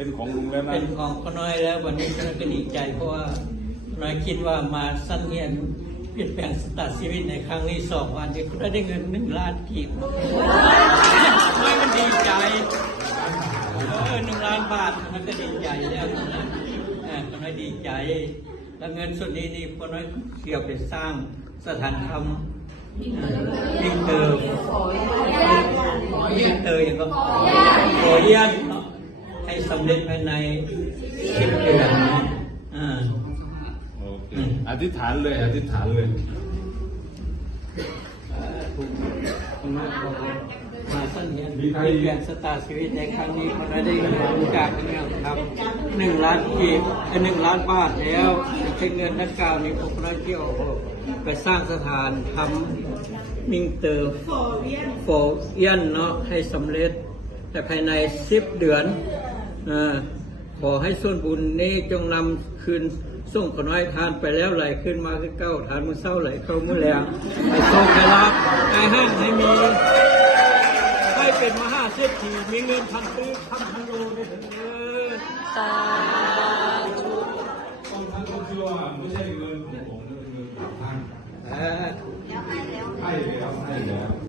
เป็นของลุงแล้วนะเป็นของก็น้อยแล้ววันนี้ก็ดีใจเพราะว่าน้อยคิดว่ามาสั้นเงียนเปลี่ยนแปลงสตาร์ชีวิตในครั้งนี้2 วันนี้ก็ได้เงิน1 ล้านกีบน้อยมันดีใจ1 ล้านบาทมันก็ดีใจแล้วนะก็น้อยดีใจแล้วเงินส่วนนี้นี่ก็น้อยเกี่ยวไปสร้างสถานธรรมยิ่งเติมอย่างก็ขอยันให้สำเร็จภายใน10 เดือนโอเคอธิษฐานเลยอธิษฐานเลยมาสั้นเห็นเปลี่ยนสตาร์ชีวิตในครั้งนี้เขาได้เงินจากเงินครับ1 ล้านกีบ1 ล้านบาทแล้วใช้เงินนักกล่าวนี้ผมได้เที่ยวไปสร้างสถานทำมิงเตอร์โฟเอียนเนาะให้สำเร็จแต่ภายใน10 เดือนขอให้ส่วนบุญนี้จงนำคืนส่งขน้อยทานไปแล้วไหลขึ้นมาคือเก้าทานมือเศร้าไหลเข้ามือแรงให้โชคให้ลาภให้ห้างให้มีให้เป็นมหาเศรษฐีมีเงิน1,000 ตื้อ1,000 โลได้ถึงตอนท่านก็เชื่อว่าไม่ใช่เงินของผมเงินของท่านให้แล้ว